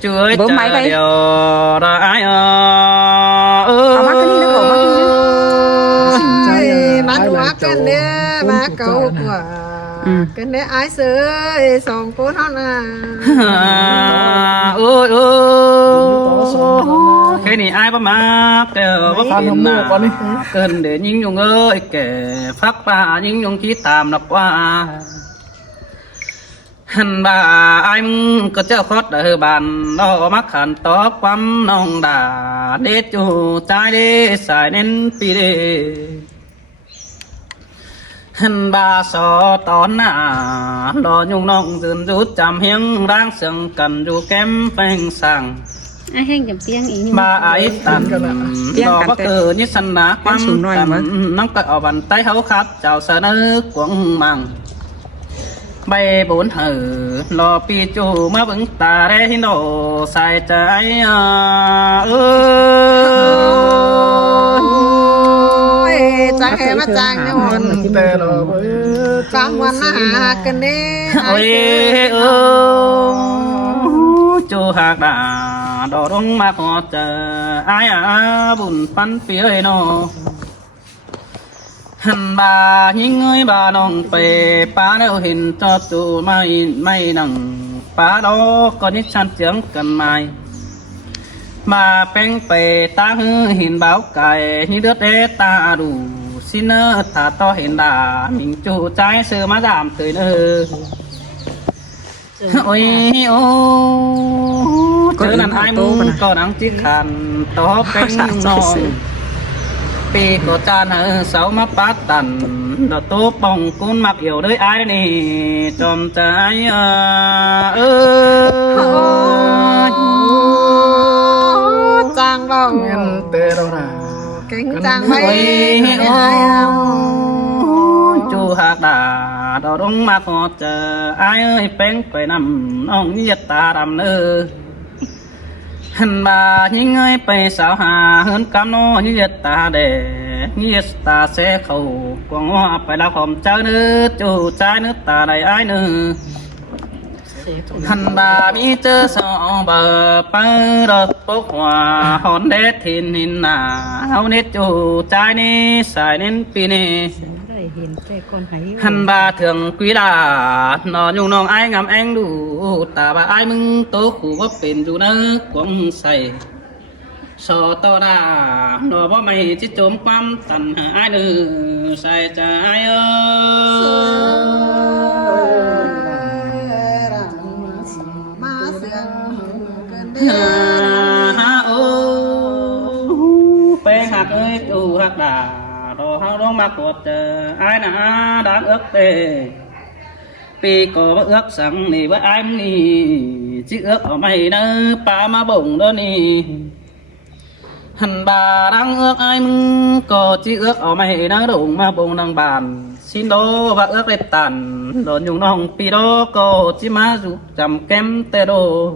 chưa máy chờ đây điều ra ai mắc cái đi nó khổ mắc cái má đùa cái nè má cậu của cái nè ai sửa sòng cố nó nè ơi cái này ai bắt má kêu bắt tiền nào cần để những nhung ơi kể phát ba những nhung chỉ tạm là qua hắn bà anh có cho khót đời bàn nó mắc hẳn tó quắm nông đà để chủ trái để xài nên pi đề hắn bà so tón lo nhung nông dừng rút chạm hiếng đang sừng cần dù kém phanh sàng ai hen chậm tiếng ý bà ấy tàn lo bất cứ như sân đá quắm tầm nóng cậy ở bàn tay hấu khát chào sợ nước quăng màng bay bốn hở lo pi chu mà vững ta để hin đồ sai trái trang hè mà trang như hồn trang quan na cái nè ơi chu hạt đà đỏ đông mà có chờ ai bùn pan phía nó hắn bà những người bà nong về bà đâu hình cho tụ mày nằng bà đó có những san tiếng cần mày mà bèn về ta hư hình báo cài như đứa đế ta đủ xin thả to hình đà mình chủ trái sư má giảm tới nữa ôi ô chớ làm ai muốn có đáng chiếc khăn to bèn nonปีก็จานเสามาปัดตันดอกตัวป่องกุนมักเอี่ยวด้วยไอ้นี่จอมใจtrang vào cánh trang bay chu hạt đà đỏ đông mà có chờ ai ơi bén phải nằm ông nhiệt ta đầm nữa hắn bà những ngườiไปสาวหาเฮินกำโนยิ่งตาเดยิ่งตาเสเขากวางว่าไปแล้วผมเจ้าเนื้อจูใจเนื้อตาใดไอ้เนื้อหันบามีเจอสองเบอร์เปิดปกหัวหอนเด็ดทินหินหนาเฮาเน็ดจูใจนี่สายเน้นปีนี้หันบาเถื่องquý đàนอยู่น้องไอ้งามแองดูตาบาไอ้มึงโตขู่ว่าเป็นอยู่นะกวงใส่สอตอดานอว่าไม่จิโจมความตันหาไอ้เนื้อใส่ใจโอ้เป็นหักเอ้ยดูหักด่ารอเขาร้องมาปวดเจอไอ้น่ะด้านเอื้อเตปีก่อเอื้อสั่งนี่ว่าไอ้นี่จิเอื้อเอาไม่เนอป่ามาบ่งแล้วนี่หันบาดังเอื้อไอ้มึงก็จิเอื้อเอาไม่เนอดุงมาบ่งนางบานxin đô và ước lên tàn đồn nhung nong pi đô cô chỉ má giúp chầm kem tê đô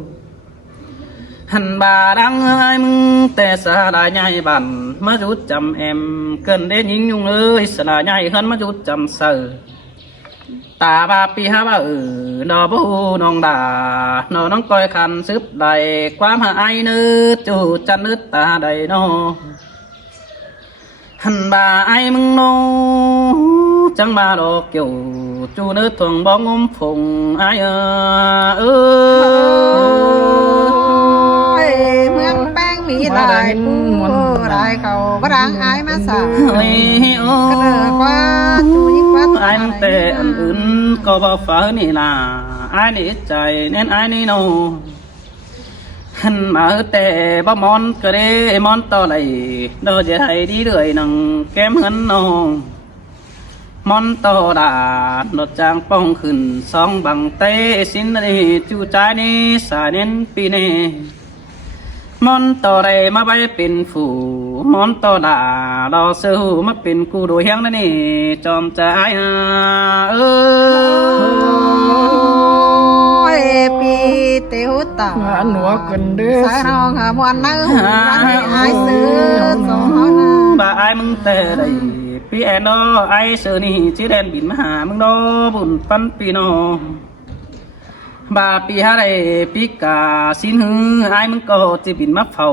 hành bà đang ai mừng tê xa đại nhai bàn má giúp chầm em cần đến những nhung ơi xa đại nhai hơn má giúp chầm sờ ta ba pi ha ba nó bố nong đà nó nong coi khăn sức đầy quá mà ai nữa chủ chăn nước ta đầy nó hành bà ai mừng nô chẳng ba đồ kiểu chú nữ thuần bóng ôm phùng ai ơi mương bang mỹ đại phu đại cầu bắt đang ai mà sợ cái nửa qua chú những quá anh tệ ăn ướn có bao phở nị là ai nị chạy nên ai nị nô hắn mà tệ bao món cái đấy món to này đâu dễ hay đi đuổi nằng kém hơn nô món to đã nốt trang phong khẩn song bằng tay xin đi chú trái đi xài đến pi nè món to này mà bay pin phủ món to đã đo sơ hù mà pin cu đồ hiang đấy nè chòm trái pi tiêu tả nửa cần đứa sai non hà muôn nữ ai xưa bà ai mừng tệ đây pi em đó ai sơ ni chỉ đèn bỉm hà mừng đó bùn pan pi nó บาปีฮะไรปีกาสินหือไอ้มึงก็จะบินมาเฝ้า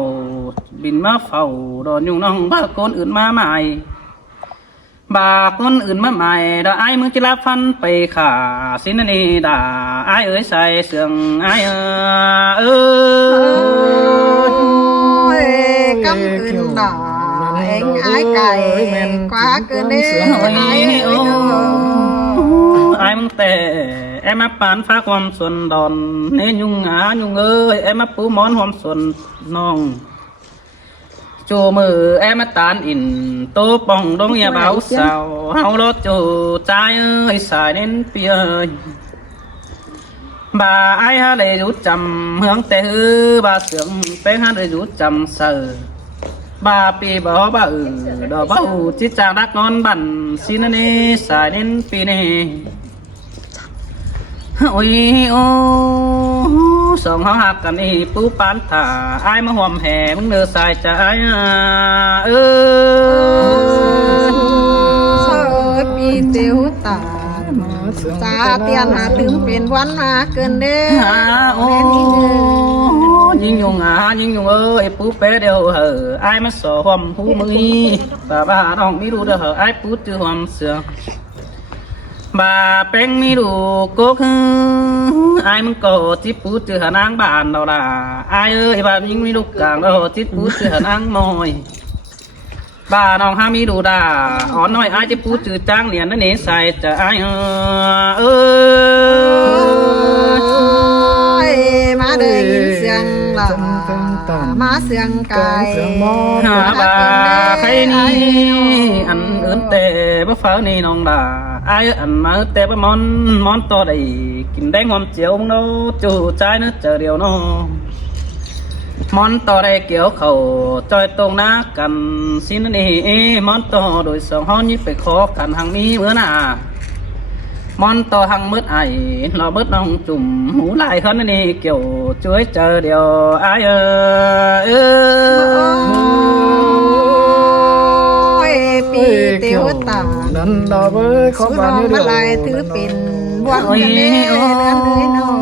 ดอนยุงน้องบ้าคนอื่นมาใหม่บาคนอื่นมาใหม่ดาไอ้มึงจะรับฟันไปขาสินนี่ด่าไอ้เอ๋ยใส่เสื่องไอ้เอ้ย กำคืนด่าเอ็งไอ้ไก่กว่าเกินเด้ไอ้เอ้ย ไอ้มึงแต่ไอ้มาปานฟ้าความส่วนดอนเนยุงหายุงเอ้ยไอ้มาปูหมอนความส่วนน้องจูมือไอ้มาตานอินโตป่องดงยาเบาสาวเฮารถจูใจเอ้ยสายเน้นเปียบาไอ้ฮะเลยรู้จำเมืองแต่ฮือบาเสืองเป็นฮะเลยรู้จำเสือบาปีบ่บ่ดอกบ่จิตจางรักนอนบันสินนี่สายเน้นปีนี้โอ้ยโอ้สองเขาหักกันนี่ปูปานถ่าไอ้มาห่วมแห่มึงเดือสายใจเออ ปีเตียวตาจาเตียนหาถึงเป็นวันมาเกินเด้ หาโอ้ยิงยุงยิงยุงเอ้ยปูเป๊ะเดียวเหอะไอ้มาสอห่วมหูมึงอีบ้าน้องไม่รู้เด้อเหอะไอ้ปูจื้อห่วมเสือบาเป็นมีดูก็คือไอ้มึงก็จิปูจื้อหานางบ้านเราล่ะไอ้เอ้ยบ้านยิงมีลูกกลางเราจิปูจื้อหานางมอยบ้าน้องห้ามีดูด่าอ่อนน้อยไอ้จิปูจื้อจ้างเหรียญนั่นเองใส่จะไอ้เออมาได้ยินเสียงล่ะมาเสียงไก่ หาบาใครนี่อันอื่นแต่บ่ฟ้านี่น้องด่าไอ้อันมาแต่บ่มอนต่อได้กินแดงหอมเจียวมึงโนจู่ใจนึกเจอเดียวโนมอนต่อได้เกี่ยวเขาจอยตรงหน้ากันสินนี่มอนต่อโดยสองห้องนี้ไปขอกันหังมีเมื่อหน้ามอนต่อหังมืดไอเรามืดน้องจุ่มหูลายเขานี่เกี่ยวช่วยเจอเดียวไอ้ปีเตียวตา นั่นดอกเอ้ยขอ สุ บาน ร นี้ มา เดียว ลายถือเป็นวันกันเด้เดือนเลยน้อง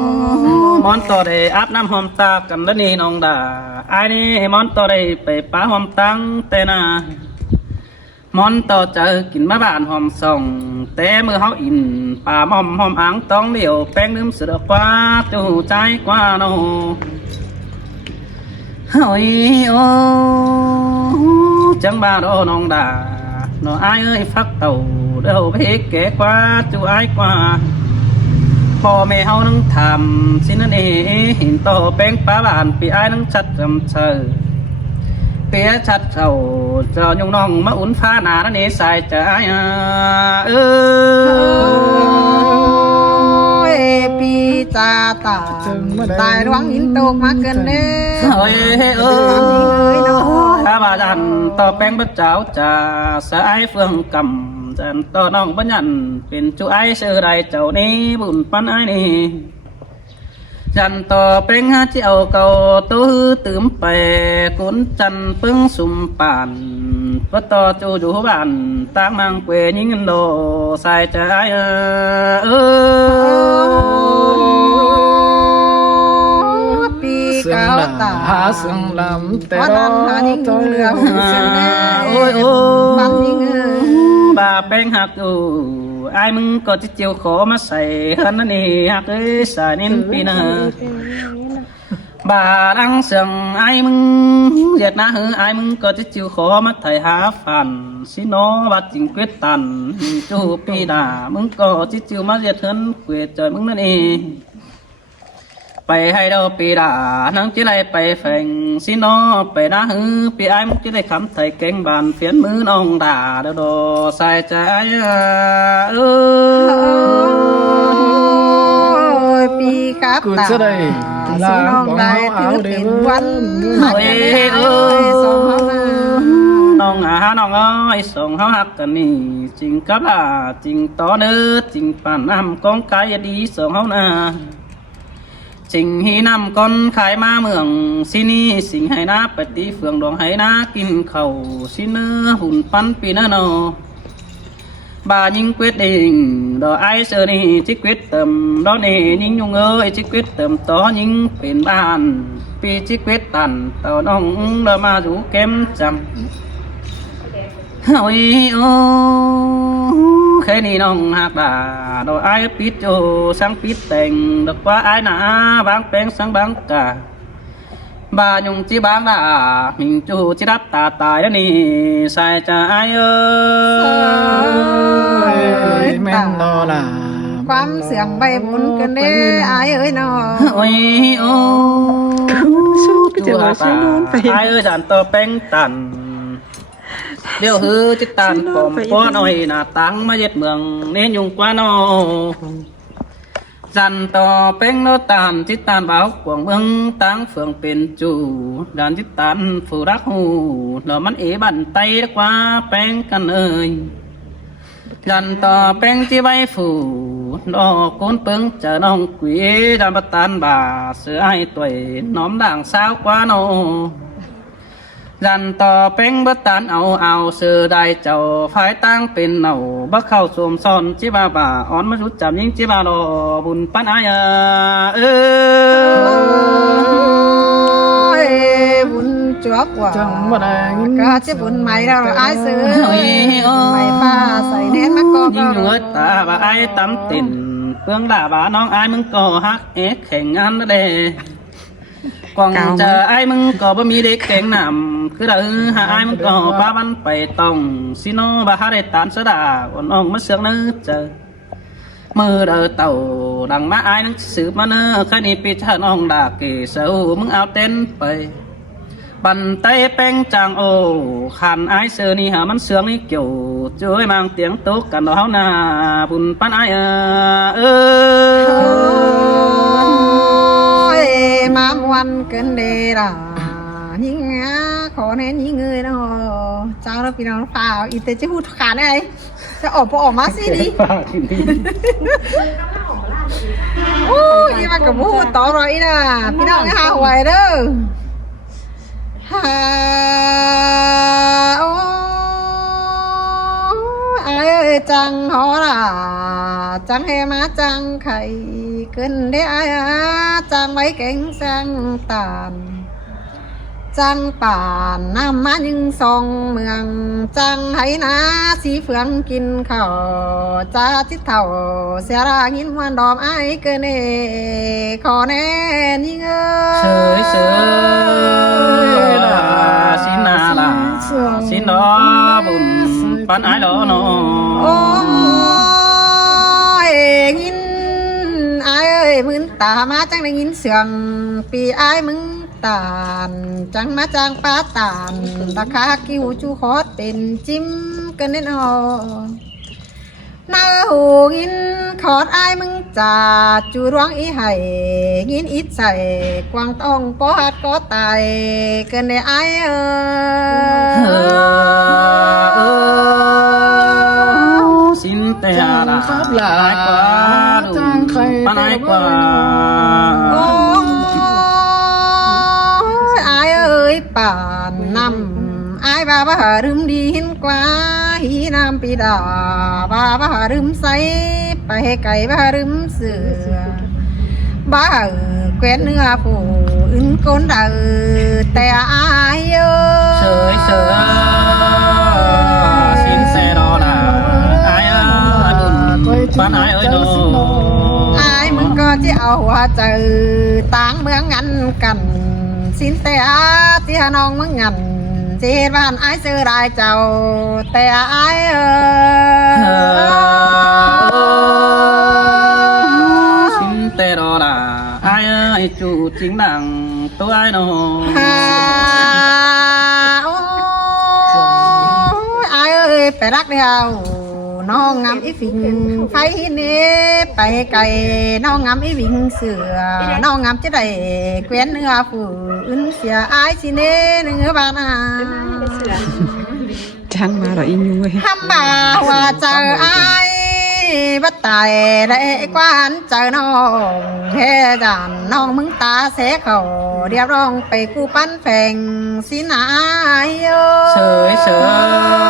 มอนต่อได้อาบน้ำหอมตากันแล้วนี่น้องด่าไอ้นี่มอนต่อได้ไปป้าหอมตังแต่นามอนต่อเจอกินมาบ้านหอมส่องแต่มือเขาอินป่ามอมหอมอ่างต้องเดี่ยวแป้งลืมเสือกว่าจูใจกว่าโนเฮ้ยโอ้จังบ้าโดน้องด่าน้องไอ้เอ้ยฟักเต่าเดี๋ยวเพกแก่กว่าจูไอ้กว่าพ่อแม่เฮานั่งทำสินั่นเองเห็นต่อแป้งป้าบ้านปีไอ้นั่งชัดจำเชอเปียชัดเจ้าเจ้ายุงน้องมาอุ่นฟ้าหนานั่นเองใส่ใจปีจาตาตายร้องหินโตกมาเกินเด้ เฮ้ยถ้าบาดันต่อแป้งบัดเจ้าจ่าสายเฟืองกำจันต่อน้องบัญญันเป็นจูไอเสือไรเจ้านี้บุญปันไอนี่จันต่อเป็นหาเจ้าเก่าตู้ตื่มไปกุนจันปึ้งสุ่มป่านพอต่อจูอยู่บ้านตั้งมังเกวยิงเงินโดใส่ใจปีเก่าตา หาเสียงลำแต่ วัน รอ นั้นหายิงเรือเสียงแน่ โอ้ยโอ้ บังยิง บาแป้งหักอยู่ไอ้มึงก็จะเจียวขอมาใส่ฮันนั่นเองหักเอ้ยสายนินปีนาบาดังเสียงไอ้มึงเดียดนะเฮ้ไอ้มึงก็จะเจียวขอมาไถ่หาฟันสิโนบัดจิงเกวตันจูปีดามึงก็จะเจียวมาเดียดเถินเกวจอยมึงนั่นเองไปให้เราปีดานังจิไรไปแฝงสินอไปนะฮือปีไอ้มุกจิไรคำไทยแกงบานเฟียนมือน้องด่าเดดใส่ใจปีกับ กู ตา จะได้ลา น้อง ของ ได้ เขา ถื เอา อ เดี๋ เป็ ย น ว วันมาเกินเด้สองเขามา น้องน้องเอ้ยส่งเขาหักกันนี่จริงกับล่ะจริงต่อเนื้อจริงป่านน้ำกองกายดีส่งเขานาจริงให้นำก้อนขายมาเมืองสินี่สิ่งให้นาปฏิเฟืองดวงให้นากินเข่าสิเนื้อหุ่นปั้นปีเนื้อโน bà nhưng quyết định đó ai sợ ni chỉ quyết tâm đó nè nhưng nhung ơi chỉ quyết tâm to nhưngเป็นบ้านปีchỉ quyết tàn tao nong đó mà rủ kém chăm ôi ô khi ni nong hạt bà đó ai biết cho sáng biết tình được qua ai nã báng bén sáng báng cả bà nhung chỉ báng là mình chú chỉ đáp tà tài đó nè sai cha ai ơi แม่นนอล่ะ ความเสื่อมใบบุญกันเด้อายเอ้ยน้อ ôi ô chú hả ta ai ơi dàn to bén tàn điều hư chỉ tàn bom po nói là tăng mà giết mường nên nhung qua nó dàn to bén nó tàn chỉ tàn báo quảng mương tăng phườngเป็นchủ đàn chỉ tàn phù đắc hù nó mắt ế bàn tay đã qua bén căn ơi dàn to bén chỉ bay phủ nó côn pưng chờ nong quý đàn bắt tàn bà sửa ai tuổi nóm đảng sao qua nó dànต่อเป้งบัดตันเอาเสือได้เจ้าภายตั้งเป็นเหนาบักเข้าสวมซ่อนจิบาบ่าอ่อนมาชุดจับยิงจิบาโลบุญปันอายเออ บุญจวบว่า จังบ่ได้ยิน ก็จะบุญใหม่แล้วอายเสือใหม่ฟ้าใส่แน่นมากอก ยิงเหงือตาบ่าอายตำติ่นเปลืองด่าบ่าน้องอายมึงก็ฮักเอ็กแข่งงานนั่นแหละกวางเจอไอ้มึงก็บ่มีเด็กแก่งนำคือเด้อหาไอ้มึงก็ป้าบันไปต้องสิโนบาฮาได้ตานสะดาอ่อนอ่องมาเสือกเนื้อเจอมือเด้อเต่าดังมาไอ้นังสืบมาเนื้อแค่นี้ปีชาน้องดาเกเสามึงเอาเต้นไปบันไตแป้งจางโอขันไอ้เสือนี่หามันเสืองนี่เกี่ยวช่วยมังเตียงตุ๊กกันเฮาหน้าบุญปันไอ้เออ มาวันเกินเดร่ายิงขอแน่ยิงเงยเนาะเจ้าเราพี่น้องฝ่าอีเตจะพูดขาดไงจะออกพอออกมาสิดิโอ้ยมากับพูดต่อรอยนะพี่น้องหาหวยเด้อหาโอ้ไอ้จังหอล่ะจังเฮมาจังไข่เกินได้ไอ้จังไว้เก่งจังตานจังป่านน้ำมายิงซองเมืองจังไหนาสีเฟืองกินข้าวจ้าทิศเท่าเสียรางินวันดอมไอ้เกินเอขอแน่ยิงเสยเสยล่ะสินาล่ะสินดอบุญปันไอ้ดอโน โอ้ยยินไอ้เอ้ยมึงตามาจังได้ยินเสียงปีไอ้มึงตานจังมาจังป้าตานราคากิ้วจูคอดเป็นจิ้มกันแน่นอนน้าหูยินขอดไอ้มึงจ่าจูร้องอีไห่ยินอิดใส่กวางต้องปอดก็ตายเกินได้ไอ้สินแต่ละครับหลายกว่าดูปันไอ้กว่า โอ้ยไอ้เอ้ยป่านน้ำไอ้บ้าบ้าลืมดีเห็นกว่าหีน้ำปีดาบ้าบ้าลืมใส่ไปให้ไก่บ้าลืมเสือบ้าแควนเนื้อผู้อื่นก้นเดือแต่ไอ้เอ้ย เสยเสยสินแต่รอละไอ้บุญปันไอ้เอ้ยดู ไอ้มึงก็จะเอาหัวเจอต่างเมืองงันกันสินแต่ที่น้องมึงงันเจ็ดบ้านไอ้เจอได้เจ้าแต่ไอ้สินแต่รอละไอ้เอ้ยจูจริงดังตัวไอ้โน โอ้ไอ้เอ้ยไปรักเดียวน้องงามอีฟิงไฟเน่ไปไกลน้องงามอีวิงเสือน้องงามจะได้เกวียนเนื้อฝืนเสียไอ้สิเน่เนื้อบานา จังมาเหรออีนุ้ย ทำบ่าว่าเจอไอ้บัดตายได้กวานเจอน้องแค่จานน้องมึงตาเสเขาเรียบร้องไปกูปั้นแฝงสินายโย เสยเสย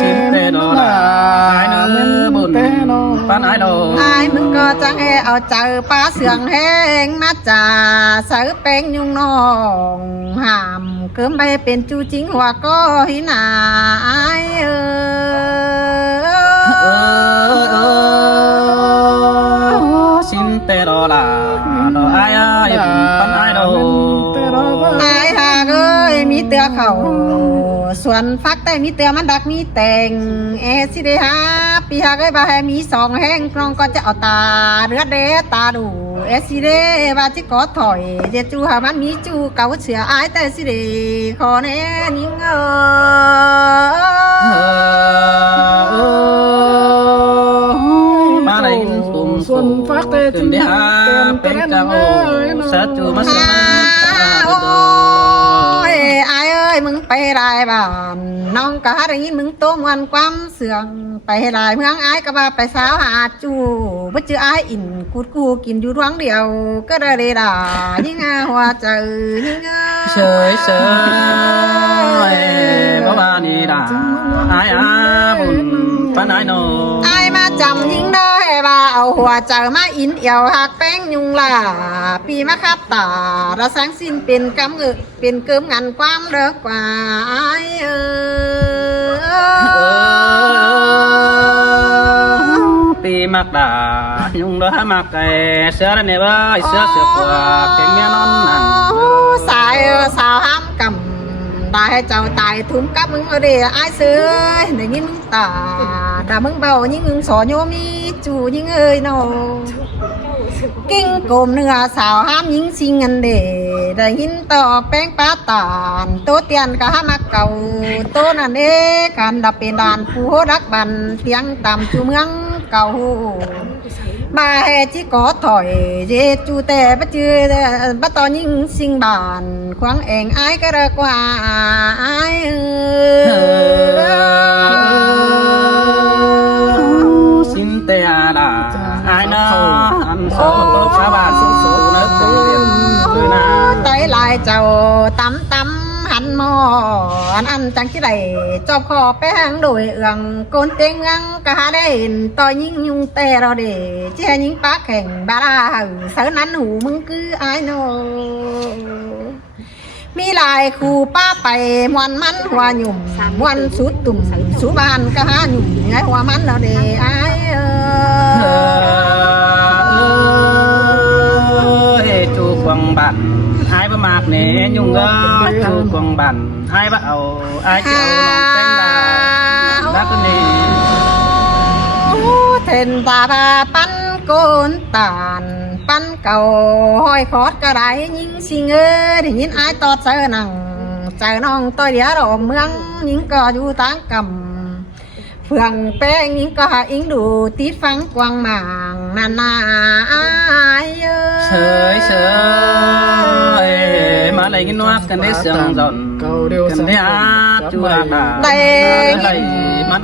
สินแต่รอละ ปานไอ้ดอก ไอ้มึงก็จังให้เอาเจอปลาเสืองแห้งมาจ่าใส่แป้งยุงน้องห้ามเกิมไปเป็นจูจริงหัวก็หินาไอ้สินเตรอลาดอไอ้ปานไอ้ดอก ไอ้หากเอ้ยมีเตือเขาส่วนฟักแต่มีเตือมันดักมีแต่งสิเดฮาปีหากเอ้ยบาให้มีสองแห้งกรองก็จะเอาตาเรือเดตาดูสิเดบาจิกอถอยเจจูหามันมีจูเก่าเสือไอ้แต่สิเดขอแน่นิ่งมาเลยสุ่มสุ่มฟักเตจุนเดียเป็นเจ้าสัจจูมาสนาโอ้ยไอ้เอ้ยมึงไปไรบ้านน้องก็ได้ยินมึงโตมันความเสื่องไปไรเมืองไอ้ก็ว่าไปสาวหาจูบ่เจอไอ้อินกูดกูกินอยู่ท้องเดียวก็ได้ด่ายิ่งหัวใจยิ่งเฉยเฉยบ่ว่านี่ด่าไอ้อาบุญปานไอ้โนไอ้มาจำยิ่งได้ว่าเอาหัวใจมาอินเอี่ยวหักแป้งยุงล่ะปีมาคับตาระสังสิ้นเป็นกำเงือเป็นเกิมงันความเลิกกว่าไอ้ปีมักด่ายุงดอมักไก่เสือเนี่ยว่าเสือขวาเก่งเมียนอนนั่งสายสาวห้ามกำได้ให้เจ้าตายทุ่มกับมึงเอาเดียไอ้เสือในยินมึงตาด่ามึงเบายิ่งมึงสอนโยมีจูยิ่งเอ้ยโนกิ้งโกมเนื้อสาวห้ามยิงสิงเงินเดได้ยินต่อแป้งปลาตานโตเตียนก็ห้ามาเก่าโตนั่นเอการดับเป็นด่านผู้รักบันเตียงต่ำจูเมืองเก่ามาแห่ที่กอถอยเจจูแต่ปะจือปะตอนยิงสิงบานขวางเองไอ้ก็เรกว่าไอ้สินเตอาดาไอ้นาอันโซโตชาวบ้านสุโสนักเรียนคือนาไตลายเจ้าตำหันหมออันจังที่ใดจอบคอแป้งโดยเอื้องโกนเต็งเมืองกะหาได้ต่อยิงยุงแต่เราเดเจ้ายิงปากแข่งบาราเสือนั้นหูมึงคือไอ้โนมีลายคู่ป้าไปมวนมันหัวหยุ่มมวนสุดตุ่มสุบานกะหาหยุ่มไงหัวมันเราเดไอ้จูกวงบันไอ้ประมากเนี่ยยุงก็จูกวงบันไอ้บ่เอาไอ้เจ้าน้องแป้งดาแล้วก็นี่เทนตาปันโกนตานปันเก่าห้อยคอดกระไรยิงสิงเอ้ยได้ยินไอ้ตอดเจอหนังใจน้องตัวเดียวรอเมืองยิงก็อยู่ตั้งกำเฟืองแป้งยิงก็หาอิงดูติดฟังกวางหมางนานาเฉยเฉยมาเลยกินวักกันได้เสียงดอนกันได้อาจูอาดาได้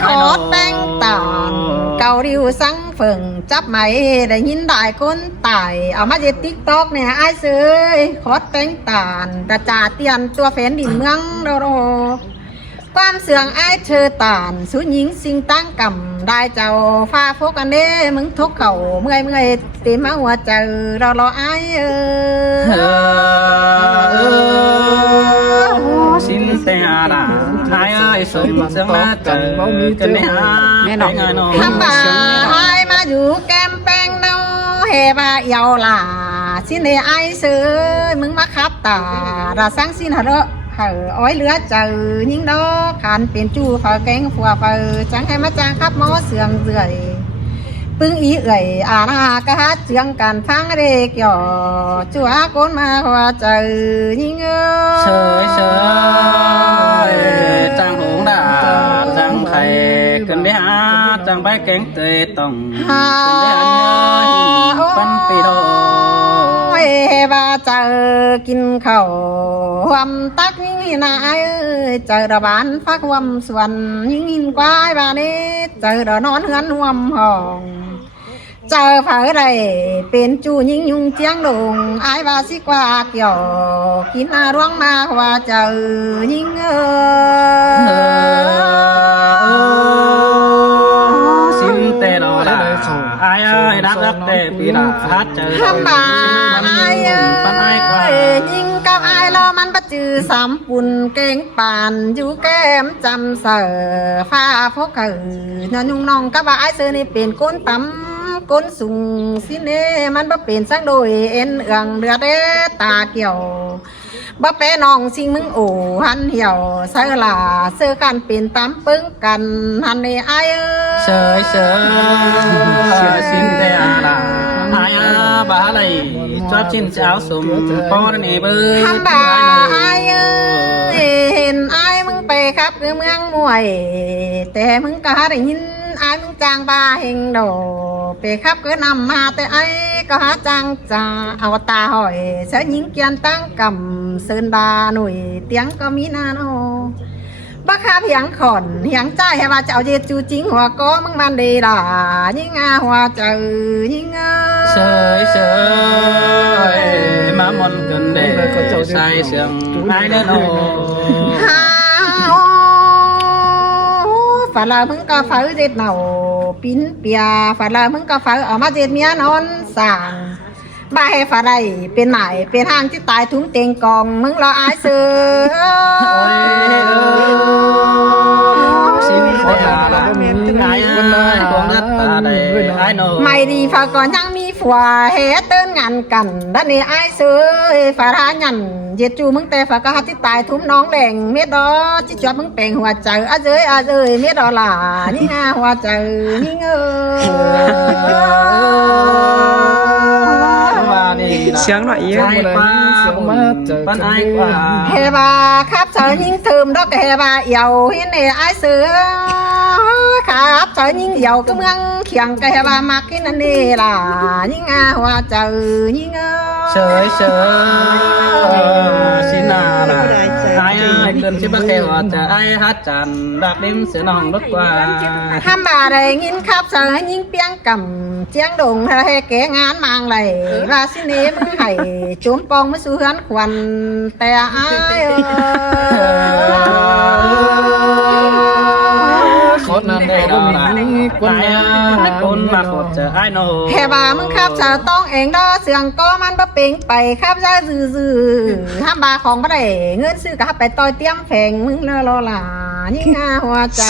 ขอดแป้งตานเกาดิวสังเฟืองจับไหมได้ยินได้คนตายเอามาเด็ดติ๊กตอกเนี่ยไอ้เสยขอดแป้งตานกระจาเตียนตัวแฟนดินเมืองโรความเสื่องไอ้เธอตานสูญหญิงสิ่งตั้งกำได้เจ้าฟ้าโฟกันเด้มึงทุกเข่าเมื่อยเต็มหัวใจรอไอ้สินเตอาดาไอ้เอ้ยสมเสียงมาเจอกันเนี่ยแม่น้องทำบ่าให้มาอยู่แก้มแป้งเนาเฮบาเยาวล่ะสินเดไอ้เสือมึงมาขับตาราสังสินฮะเด้ออ้อยเหลือเจอยิ่งดอกขันเปลี่ยนจูฝาแกงฝัวฝาจังให้มาจังขับมอเสื่องเสื่อยปึ้งอีเอ่ยอาณากะฮัดเสียงกันฟังเด็กหย่อจัวโกนมาหัวเจอยิ่งเฉยเฉยจังหงดาจังไข่กันไปหาจังไปแกงเตยต้องกันไปหาเนื้อปันปีโดบาเจอกินข้าวความตักยิ่งนายเจอระบานฟักความส่วนยิ่งกวายบานี้เจอระนอนเฮือนหวมห้องเจอเผอไรเป็นจูยิ่งยุงเจียงดงไอ้บาสิกว่าเกี่ยวกินอาร่วงมาว่าเจอยิ่งสินเตโรดา ai ơi đáp đáp để vì là hát chờ ทำบาไอ้เอ้ ปันไอ้กว่า ยยิงกับไอ้ลอมันประจือสามปุ่นเก่งปานอยู่แก้มจำเสือฟ้าพกเอ๋นยุ่งน้องกับไอ้เสือนี่เป็นก้นตำก้นสูงสิเน่มันบ่เป็นสังโดยเอ็นเอืองเดือดเดตาเกี่ยวบ่เปน้องสิงมึงโอหันเหี่ยวเสือลาเสือกันเป็นตำปึ้งกันหันนี่ไอ้เอ้ย sợi sợi xin thế à là ai à bà này cho chín cháo sum po này bơ ทำบาไอ้เอ้ยเห็นไอ้มึงไปครับคือเมืองมวย แต่มึงก็ได้ยินไอ้มึงจางบาเฮงโดไปครับก็นำมาแต่ไอ้ก็หาจางจาเอาตาหอยเสียยิงเกียนตั้งกำเซินบาหน่วยเตียงก็มีนาโนบักคาเพียงขอนเหียงใจให้ว่าเจ้าเย็ดจูจริงหัวก็มึงมันดีล่ะยิ่งอาหัวเจอยิ่งเออ sợi sợi mà mòn cần để sai sương ai nữa nô ฝาลามึงก็ฝืนเจ็ดเหนาปิ้นเปียฝาลามึงก็ฝืนเอามาเจ็ดเมียนอนสั่งบ้าให้ฝาได้เป็นไหนเป็นห้างที่ตายทุ่งเต็งกองมึงรออายเสือ xin thế à là ai ơi con đất ta đây ai nô ไม่ดีฝาก่อนยังมีผัวเฮเติ้นงานกันด้านนี้อายเสือฝาทายันเจ็ดจูมึงแต่ฝากะที่ตายทุ่มน้องแดงเม็ดดอจิจอดมึงแปลงหัวใจอาเจยเม็ดดอล่ะนี่งาหัวใจนี่เงอ Sáng lại yếu ai mà qua ban ai qua เฮบาครับเธอยิงถืมดอกเฮบาเหี่ยวเห็นเนไอเสือครับเธอยิงเหี่ยวก็เมืองเขียงกะเฮบามักกินนั่นนี่ล่ะยิงอาหัวเจอยิง sợi sợi xin à là ai ơi cần chứ bác kêu là ai hát tràn đạp đêm sẽ nòng đất qua ทำบาได้ยินครับเธอยิงเปียงกำเจียงดงให้แกงานมางไหลว่าสิเนมึงให้โจมปองมาสู่เฮือนควันแต่อาย cốt nên đây đó là ai côn mà cốt chờ ai nô แค่ว่ามึงครับจะต้องเองดอเสียงก็มันบ่เป็นไปครับจะซื่อๆห้ามบาของบ่ได้เงินซื้อก็ไปต่อยเตรียมแฝงมึงเลอรอล่ะยิ่งหน้าหัวใจ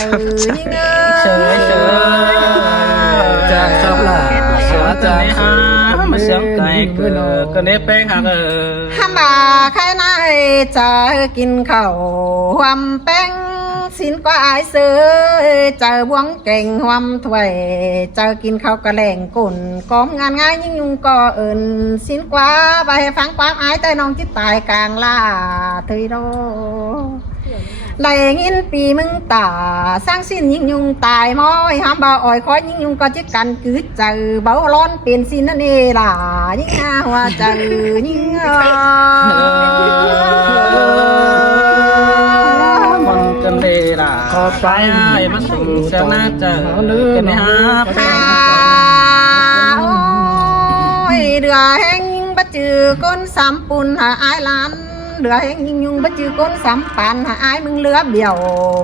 ยิ่งเอ้ sợi sợi Chà sắp là sợi chà ha mà sướng cày cứ nếp bén hạt ห้ามบาใครนายจะกินข้าวความแป้งสินก็อายเสือเจอบวงเก่งความถ้วยเจอกินข้าวกระแหลงกุ่นกอมงานง่ายยิ่งยุงก็เอินสินกว่าไปฟังความอายแต่น้องที่ตายกลางล่าเธอโดได้ยินปีมึงตาสร้างสิ้นยิ่งยุงตายม้อยห้ามบ่อ่อยคอยยิ่งยุงก็จิกันคือเจอเบาร้อนเป็นสินนั่นเองล่ะยิ่งหน้าหัวเจอยิ่ง con cần đề là phải ai mà sung sẽ nát chờ cái này ha โอ้ยเดือแห้งยิ่งบัดจือก้นสามปุ่นหาอายล้านเดือแห้งยิ่งยุงบัดจือก้นสามปันหาอายมึงเลือเบี่ยว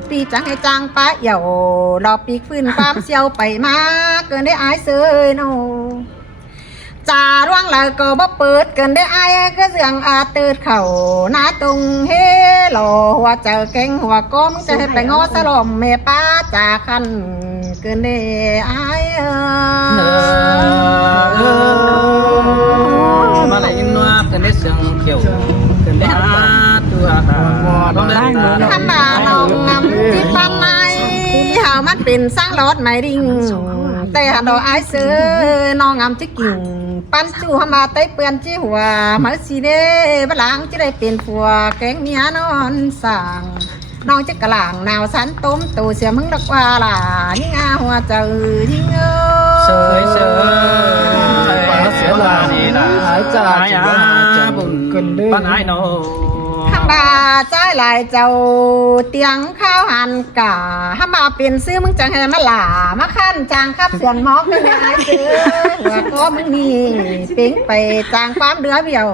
ปีจังให้จางป้าเหี่ยวรอปีกฟื้นความเสียวไปมาเกินได้อายเสยโนจ่าร่วงแล้วก็บ่เปิดเกินได้อายก็เสียงอาตืดเข่าหน้าตรงเฮหล่อหัวเจอเก่งหัวก้มจะให้ไปงอสลมเมป้าจ่าคันเกินได้อายmà lại noa cần để sương kiểu cần để hát tua ta khôngได้ ทำมาลองนำที่ปันในหามันเป็นสร้างรถไม่ดิ่งแต่หาดอกไอเสือน้องงามที่กิ่งปั้นจู่หามาเต้เปื่อนที่หัวมาสีเด้บลังจะได้เป็นผัวแกงเมียนอนสั่งน้องจะกระหล่างนาวสันต้มตูเสียมึงดักว่าล่ะยิ่งอาหัวเจอยิ่งsợi sợi sẽ là gì là ai à bùn bắt ai nô ห้ามบาใจหลายเจ้าเตียงข้าวหันกะห้ามบาเปลี่ยนซื้อมึงจังให้มาหล่ามาขั้นจางครับเสียงมอกไม่ได้ซื้อหัวก็มึงนี่ปิ๊งไปจางความเดือเบี่ยว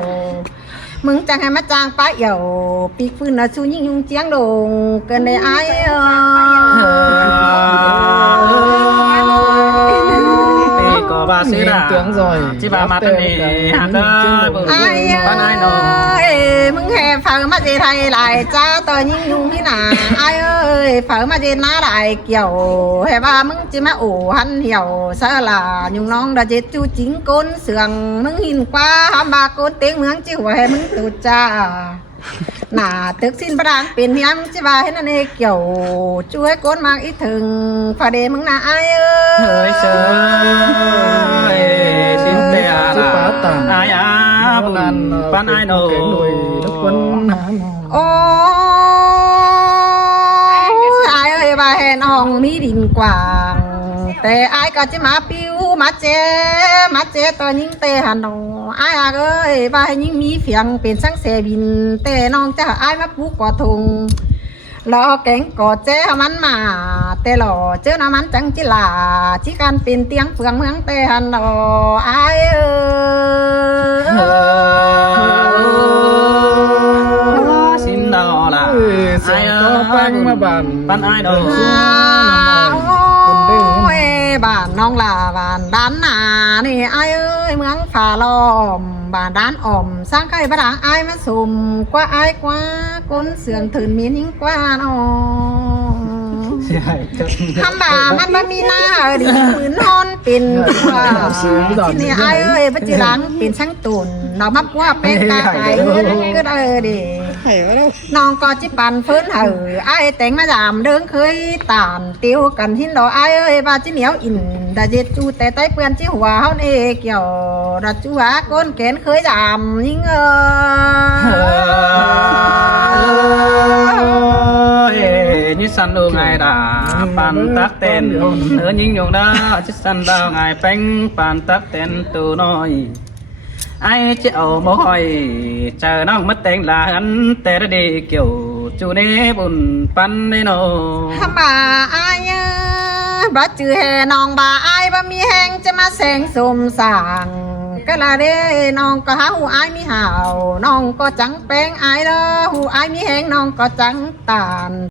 มึงจังให้มาจางป้าเหี่ยวปีกฟื้นน่ะชูยิ่งยุงเจียงโด่งเกินได้อายก็บา xí đà tướng rồi. chỉ bà mặt này hạt cơ bự ai ban ai nọ ơiมึงแห่phở mà gì thầy lại cha tờ nhưng nhung thế nào ai ơi phở mà gì ná lại kiểu hè baมึงchỉ mà ủ hắn hiểu sao là nhung non đã chết chu chính côn sườnมึงnhìn qua hàm ba côn tiếng mướn chỉหัวhèมึงtụt chaน่าตึกสิ้นประดางเป็นเฮียมจิบาเห็นนั่นเองเกี่ยวช่วยก้นมากอีถึงพอเดมึงน่าอายเอ้ย hơi sơi xin tè là ai à ban ai nọ quân hả โอ้ยอายเอ้ยว่าเห็นห้องมีดินกว้างแต่อายก็จะมาปิ้วมาเจตัวยิงเตะหันนออายเอ้ยว่าให้ยิงมีเฟียงเป็นสังเสบินแต่น้องจะอายมาปลูกกอทงรอแกงกอเจ้มันมาแต่หล่อเจอน้ำมันจังจิลาจิการเป็นเตียงเฟืองเมืองเตะหันนออายเอ้ย xin đó là ai ban ai đâu โอ้ยบ้านน้องลาบ้านด้านหนานี่ไอ้เอ้ยเมืองฝาล้อมบ้านด้านอ่อมสร้างไข่ประดังไอ้มาสุ่มกว่าไอ้กว่าก้นเสื่องถืนมีนยิ่งกว่าน้องทำบ่ามันไม่มีหน้าดีเหมือนฮอนเป็นว่าที่นี่ไอ้เอ้ยปัจจุบันเป็นช่างตุนเรามักว่าเป็นตาไอ้ก็ได้ดิ น้องก็จิปันฟื้นไอ้แต่งมาดามเดิงเคยตานติวกันหินดอกไอ้เอ้ยบาจิเหนียวอินดาเจ็ดจูแต่ใต้เปื้อนจิหัวเฮาเอเกี่ยวดัดจูหาก้นแขนเคยดามยิ่งnhư săn đồ ngày đã bàn tác tên ở những nhung đó chứ săn đào ngày bánh bàn tác tên từ nói ai chịu mồ hôi chờ nó mất tên là hắn tè ra đi kiểu chủ nế buồn pan đi nô ทำบ่าไอ้บ่จือแห่น้องบ่าไอ้บ่มีแหงจะมาแสงสมสางก็ละเด้น้องก็หาหูไอ้มีห่าวน้องก็จังแป้งไอ้เด้อหูไอ้มีแหงน้องก็จังตาน